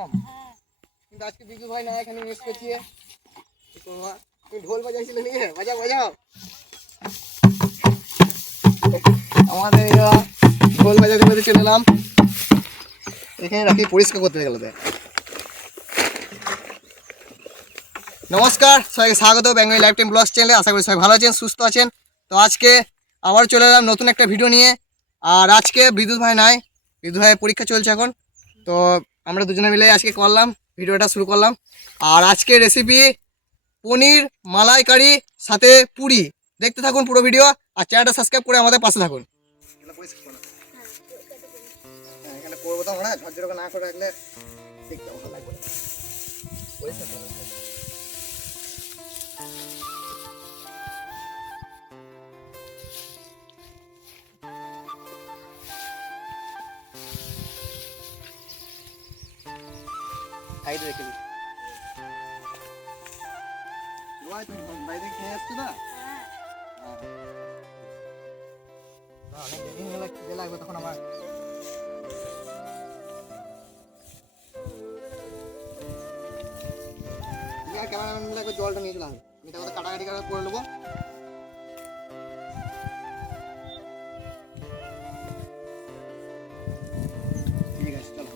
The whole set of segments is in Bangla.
কম, কিন্তু আজকে বিজু ভাই না এখানে মিস করছি। তুমি ঢোল বাজাইছিলে নিয়ে বাজাও বাজাও। আমাদের এরা ঢোল বাজাতে বাজাতে চলে এলাম, এখানে রাখি পরিষ্কার করতে গেল। নমস্কার, সবাইকে স্বাগত বেঙ্গলি লাইফ টাইম ব্লগস চ্যানেলে। আশা করি সবাই ভালো আছেন, সুস্থ আছেন। তো আজকে আবার চলে এলাম নতুন একটা ভিডিও নিয়ে। আর আজকে বিদ্যুৎ ভাই নাই, বিদ্যুৎ ভাইয়ের পরীক্ষা চলছে এখন। তো আমরা দুজনে মিলে আজকে করলাম ভিডিওটা শুরু করলাম। আর আজকে রেসিপি পনির মালাইকারি সাথে পুরি। দেখতে থাকুন পুরো ভিডিও, আর চ্যানেলটা সাবস্ক্রাইব করে আমাদের পাশে থাকুন। এখানে করবো তো আমরা, ঝরঝর না করে রাখলে দেখতে ভালো লাগবে। সাইড রেখে দিই। বাইরে খেয়ে আসছো না? অনেক দেরি হয়ে গেলে খিদে লাগবে তখন আমার। ক্যামেরাম্যান মিলে একবার জলটা নিয়ে চলে আসবে, আমি তাকে কাটাকাটি করে নেবো। ঠিক আছে, চলো।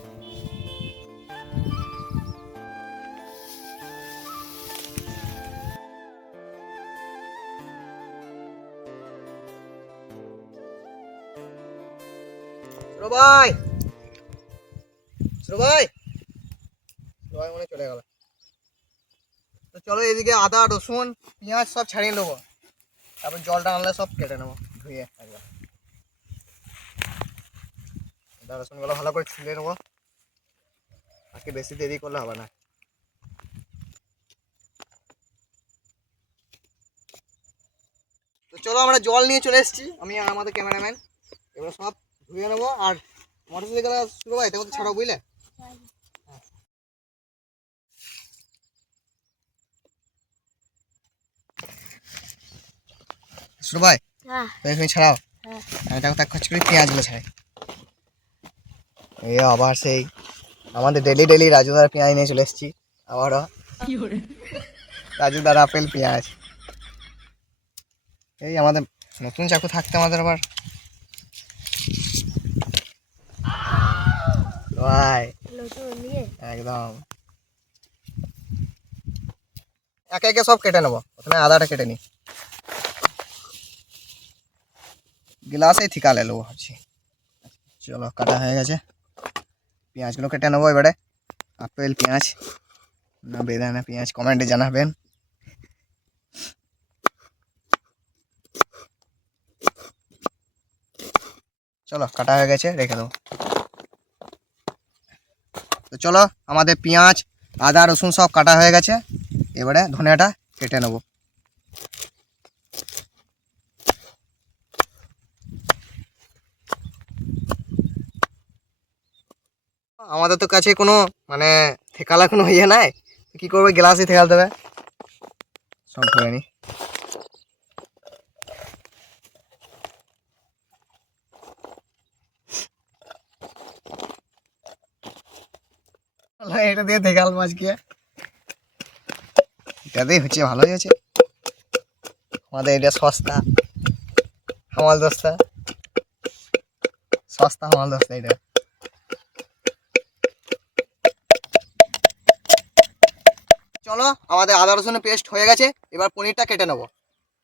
ভাই ভাই ভাই মনে চলে গেল। তো চলো এদিকে আদা রসুন পেঁয়াজ সব ছাড়িয়ে নেবো, তারপর জলটা আনলে সব কেটে নেবো ধুয়ে একবার। আদা রসুনগুলো ভালো করে ছুলে নেবো, আজকে বেশি দেরি করলে হবে না। তো চলো আমরা জল নিয়ে চলে এসেছি, আমি আর আমাদের ক্যামেরাম্যান। এবার সব ধুয়ে নেবো। আর মোটরসাইকেল শুরু হয় তখন ছাড়াও, বুঝলে? শুরু ভাই এখানে ছাড়াও, আমি তাকে তাক খরচ করি পেঁয়াজগুলো ছাড়াই। এই আবার সেই আমাদের ডেলি রাজুদার পেঁয়াজ নিয়ে চলে এসেছি আবারও। রাজুদার আপেল পেঁয়াজ, এই আমাদের নতুন চাকু থাকতে আমাদের আবার ভাই একদম একে একে সব কেটে নেবো। প্রথমে আদাটা কেটে নিই, গ্লাসেই ঠিকা লে নেবো ভাবছি। চলো কাটা হয়ে গেছে, পেঁয়াজগুলো কেটে নেবো এবারে। আপেল পেঁয়াজ না বেদানা পেঁয়াজ কমেন্টে জানাবেন। চলো কাটা হয়ে গেছে, রেখে দেবো। তো চলো আমাদের পেঁয়াজ আদা রসুন সব কাটা হয়ে গেছে, এবারে ধনিয়াটা কেটে নেব। আমাদের তো কাছে কোনো মানে থেকালা কোনো ইয়ে নাই, কি করবে, গ্লাসে থেকাল দেবে। সব ধরে নি। এটা দিয়ে থেকাল মাছ গিয়ে এটা দিয়ে হচ্ছে, ভালোই আছে। আমাদের এটা সস্তা হামাল দস্তা, সস্তা হামাল দস্তা এটা। চলো আমাদের আদা রসুনের পেস্ট হয়ে গেছে, এবার পনিরটা কেটে নেবো।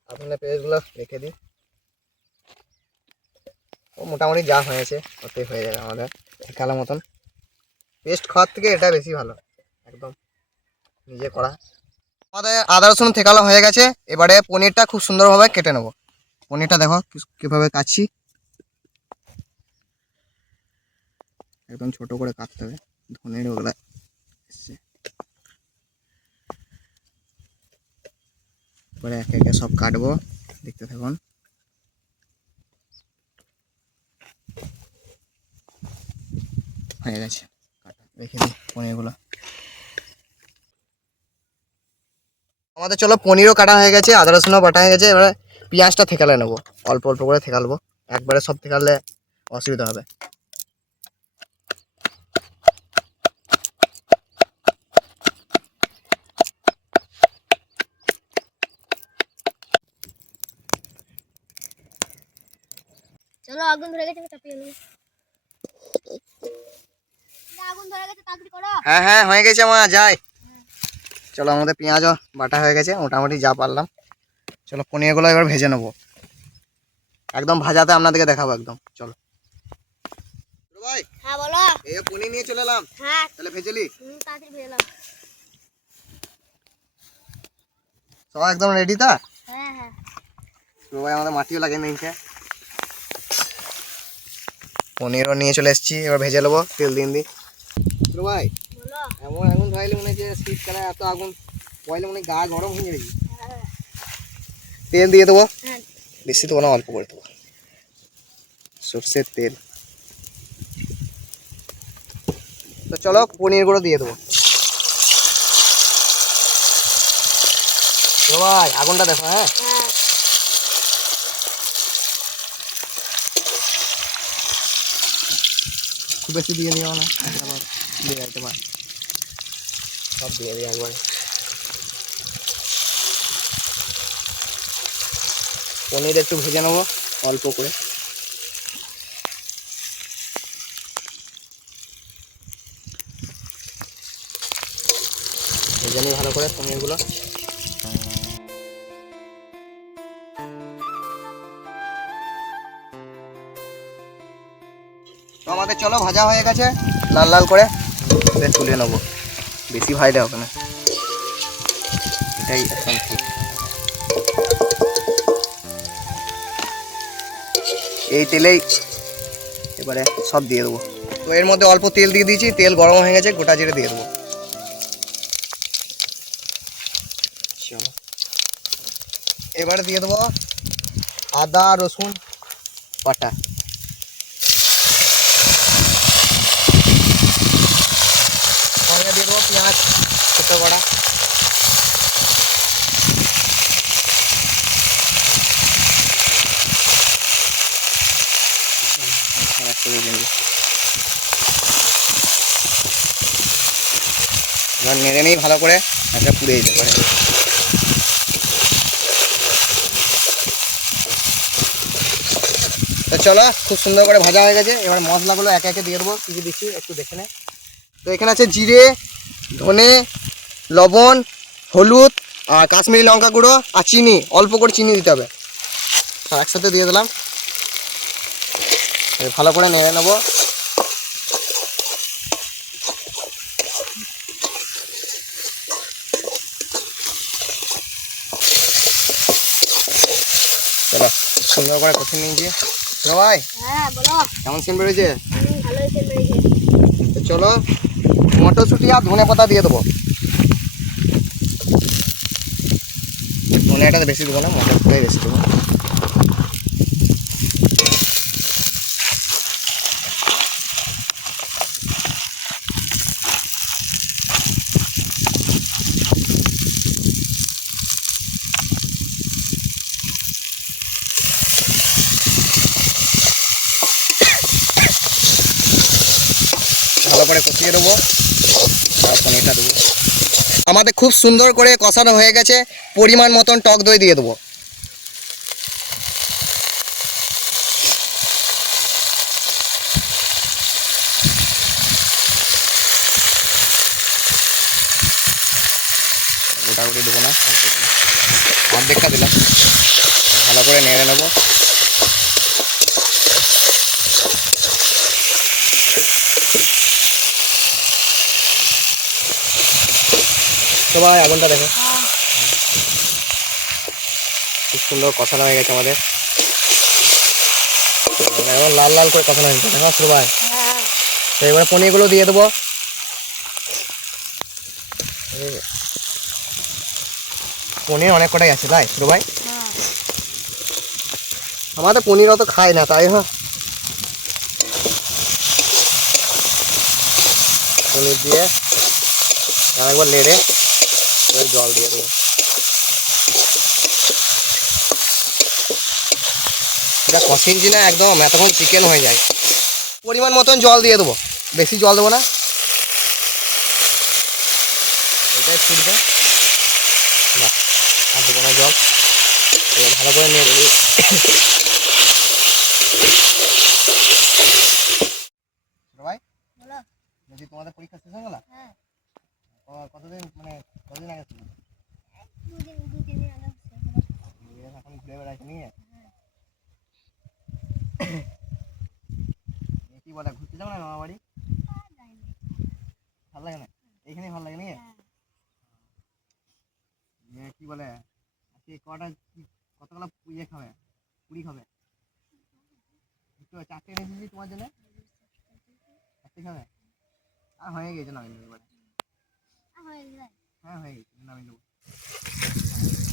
আপনার পেস্টগুলো রেখে দিই, ও মোটামুটি যা হয়েছে ওতেই হয়ে যাবে আমাদের ঠিকালা মতন। পেস্ট খাওয়ার থেকে এটা বেশি ভালো, একদম নিজে করা। আমাদের আদা রসুন থেকালা হয়ে গেছে, এবারে পনিরটা খুব সুন্দরভাবে কেটে নেব। পনিরটা দেখো কীভাবে কাটছি, একদম ছোট করে কাটতে হবে। ধনের ওগুলা এসছে, এবারে একে একে সব কাটবো, দেখতে থাকুন। হয়ে গেছে কাটা, রেখে দিই পনিরগুলো। আমাদের চলো পনিরও কাটা হয়ে গেছে, আদা রসুনও বাটা হয়ে গেছে, এবারে পেঁয়াজটা থেকালে নেবো। অল্প অল্প করে থেকালবো, একবারে সব থেকালে অসুবিধা হবে। হ্যাঁ হ্যাঁ হয়ে গেছে মা, যাই। চলো আমাদের পেঁয়াজও বাটা হয়ে গেছে মোটামুটি যা পারলাম। চলো পনিরগুলো এবার ভেজে নেবো, একদম ভাজাতে আপনাদেরকে দেখাবো একদম। চলো ভাই। হ্যাঁ বলো। এই পনির নিয়ে চলে এলাম। হ্যাঁ তাহলে ভেজেলি? তাড়াতাড়ি ভেজলাম। সব একদম রেডি তা? হ্যাঁ হ্যাঁ। ভাই আমাদের মাটিও লাগে নিচে। পনিরও নিয়ে চলে এসেছি, এবার ভেজে নেবো তেল দিন দি। ভাই বলো। এমন আগুন ধরাইলে মনে হচ্ছে শীতকালে এত আগুন পয়লে মনে গা গরম হয়ে যাবে। হ্যাঁ তেল দিয়ে দেবো, হ্যাঁ। বেশি দেবো না, অল্প করে দেবো সর্ষের তেল। তো চলো পনিরগুলো দিয়ে দেবো। ভাই আগুনটা দেখো। হ্যাঁ হ্যাঁ। খুব বেশি দিয়ে দিও না, আবার দিয়ে যাইতে পার। সব দিয়ে দিই একবার। পনির একটু ভেজে নেবো অল্প করে। ভেজে নিই ভালো করে পনিরগুলো। তো আমাদের চলো ভাজা হয়ে গেছে লাল লাল করে, তুলে নেবো। বেশি ভাজলে হবে না, এটাই একদম ঠিক। এই তেলেই এবারে সব দিয়ে দেবো। তো এর মধ্যে অল্প তেল দিয়ে দিয়েছি, তেল গরম হয়ে গেছে, গোটা জিরে দিয়ে দেবো। চলো এবারে দিয়ে দেবো আদা রসুন বাটা। সঙ্গে দিয়ে দেবো পেঁয়াজ ছোটো করা। এবার নেড়ে নিই ভালো করে, একটা পুড়ে যেতে পারে। তো চলো খুব সুন্দর করে ভাজা হয়ে গেছে, এবার মশলাগুলো একে একে দিয়ে দেবো। কী কী দিচ্ছি একটু দেখে নে। তো এখানে আছে জিরে, ধনে, লবণ, হলুদ আর কাশ্মীরি লঙ্কা গুঁড়ো আর চিনি, অল্প করে চিনি দিতে হবে। সব একসাথে দিয়ে দিলাম, ভালো করে নেড়ে নেবো। চলো সুন্দর করে কষে নিয়েছি। ভাই হ্যাঁ বলো। কেমন সিন বেরোয়েছে? ভালোই তেল বেরিয়েছে। তো চলো মটরশুঁটি আর ধনে পাতা দিয়ে দেবো। ধনেটা বেশি দেবো না, মটরশুঁটিটাই বেশি দেবো। ভালো করে কষিয়ে দেবো আর পনিরটা দেবো। আমাদের খুব সুন্দর করে কষানো হয়ে গেছে, পরিমাণ মতন টক দই দিয়ে দেবো। গোটাগুটি দেবো না, অর্ধেকটা দিলাম। ভালো করে নেড়ে নেবো। তো ভাই আগুনটা দেখো, খুব সুন্দর কষানো হয়ে গেছে আমাদের। এখন লাল লাল করে কষানো হয়েছে দেখো শুরু ভাই। তো এবার পনিরগুলো দিয়ে দেবো। পনির অনেক কটাই আছে তাই শুরু ভাই? আমাদের পনির অত খায় না তাই। হ্যাঁ পনির দিয়ে আরেকবার নেড়ে জল দিয়ে দেবো। এটা কষিনছি না একদম, এতক্ষণ চিকেন হয়ে যায়। পরিমাণ মতন জল দিয়ে দেবো, বেশি জল দেবো না, এটাই ফুটবে। আর দেবো না জল, ভালো করে নেড়ে নিই। বলে ঘুরতে যাবো না মামা বাড়ি? ভালো লাগে না? এইখানেই ভালো লাগে নাকি? কি বলে আজকে কটা কতগুলো ইয়ে খাবে, পুরি খাবে? একটু 4টে এনে দিয়েছি তোমার জন্য, 4টে খাবে? আর হয়ে গেছে, নামিয়ে নেবো এবারে। হ্যাঁ হয়ে গেছে, নামিয়ে নেবো।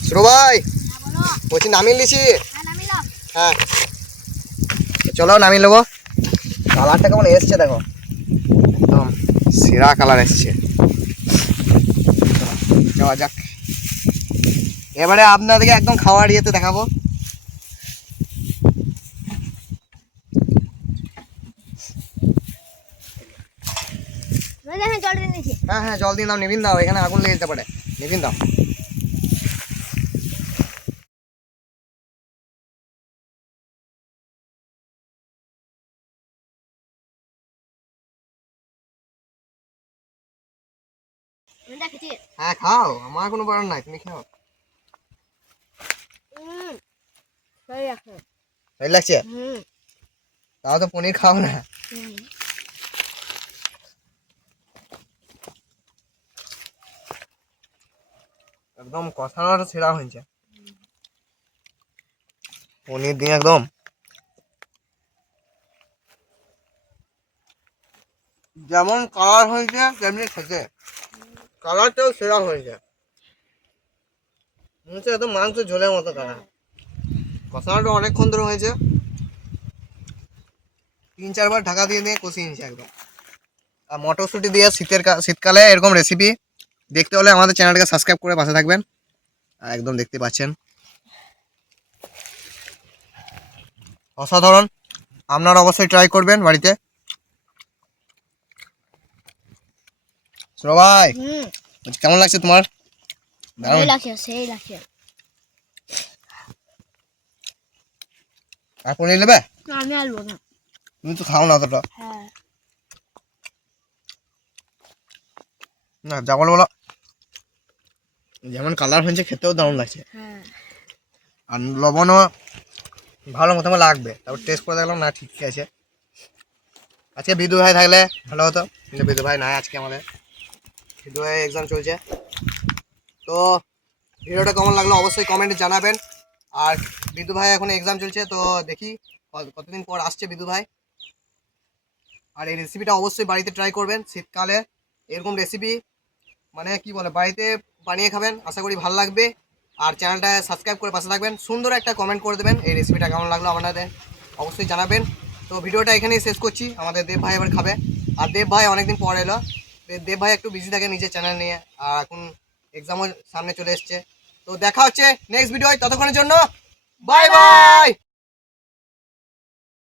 শুরু ভাই, হ্যাঁ বলো। বলছি নামিয়ে নিয়েছি। হ্যাঁ নামিলাম। হ্যাঁ চলো নামিয়ে নেবো। কালারটা কেমন এসছে দেখো, একদম সেরা কালার এসছে। যাওয়া যাক, এবারে আপনাদেরকে একদম খাওয়ার ইয়েতে দেখাবো। হ্যাঁ জল দিয়ে নিয়েছি। হ্যাঁ হ্যাঁ জল দিয়ে দাও, নিবিন দাও, এখানে আগুন লেগে যেতে পারে, নিবিন দাও। আমি দেখেছি। হ্যাঁ খাও, আমার কোনো বারণ নাই, তুমি খাও। ভালো লাগছে। ভালো লাগছে? হুম। তাও তো পনির খাও না। হুম। একদম কষানোটা সেরা হয়েছে, পনির দিয়ে একদম যেমন কালার হয়েছে তেমনি খেতে, কালারটাও সেরা হয়েছে, হচ্ছে একদম মাংস ঝোলের মতো কালার। কষানোটা অনেকক্ষণ ধরে হয়েছে, 3-4 বার ঢাকা দিয়ে দিয়ে কষিয়ে নিয়েছে একদম। আর মটরশুঁটি দিয়ে শীতকালে এরকম রেসিপি দেখতে হলে আমাদের চ্যানেলটাকে সাবস্ক্রাইব করে পাশে থাকবেন। একদম দেখতে পাচ্ছেন অসাধারণ, আপনারা অবশ্যই ট্রাই করবেন বাড়িতে। ভাই হুম। কেমন লাগছে তোমার? ভালো লাগছে, সেই লাগছে। আর পনির নেবে? না আমি আলবো না। তুমি তো খাও না অতটা। হ্যাঁ। না যা বলো বলো, যেমন কালার হয়েছে খেতেও দারুণ লাগছে, হ্যাঁ। আর লবণও ভালো মতো লাগবে। তারপর টেস্ট করে দেখলাম না ঠিক আছে। আজকে বিদু ভাই থাকলে ভালো হতো, কিন্তু বিদু ভাই নাই আজকে আমাদের, বিদু ভাই এক্সাম চলছে। তো ভিডিওটা কেমন লাগলো অবশ্যই কমেন্টে জানাবেন। আর বিদু ভাই এখন এক্সাম চলছে, তো দেখি কতদিন পর আসছে বিদু ভাই। আর এই রেসিপিটা অবশ্যই বাড়িতে ট্রাই করবেন, শীতকালে এরকম রেসিপি মানে কি বলে বাড়িতে বানিয়ে খাবেন, আশা করি ভালো লাগবে। আর চ্যানেলটা সাবস্ক্রাইব করে পাশে থাকবেন, সুন্দর একটা কমেন্ট করে দেবেন এই রেসিপিটা কেমন লাগলো আপনাদের অবশ্যই জানাবেন। তো ভিডিওটা এখানেই শেষ করছি, আমাদের দেব ভাই এবার খাবে। আর দেব ভাই অনেকদিন পর এলো, দেব ভাই একটু বিজি থাকে নিজের চ্যানেল নিয়ে, আর এখন এক্সামও সামনে চলে এসছে। তো দেখা হচ্ছে নেক্সট ভিডিও, ততক্ষণের জন্য বাই বাই।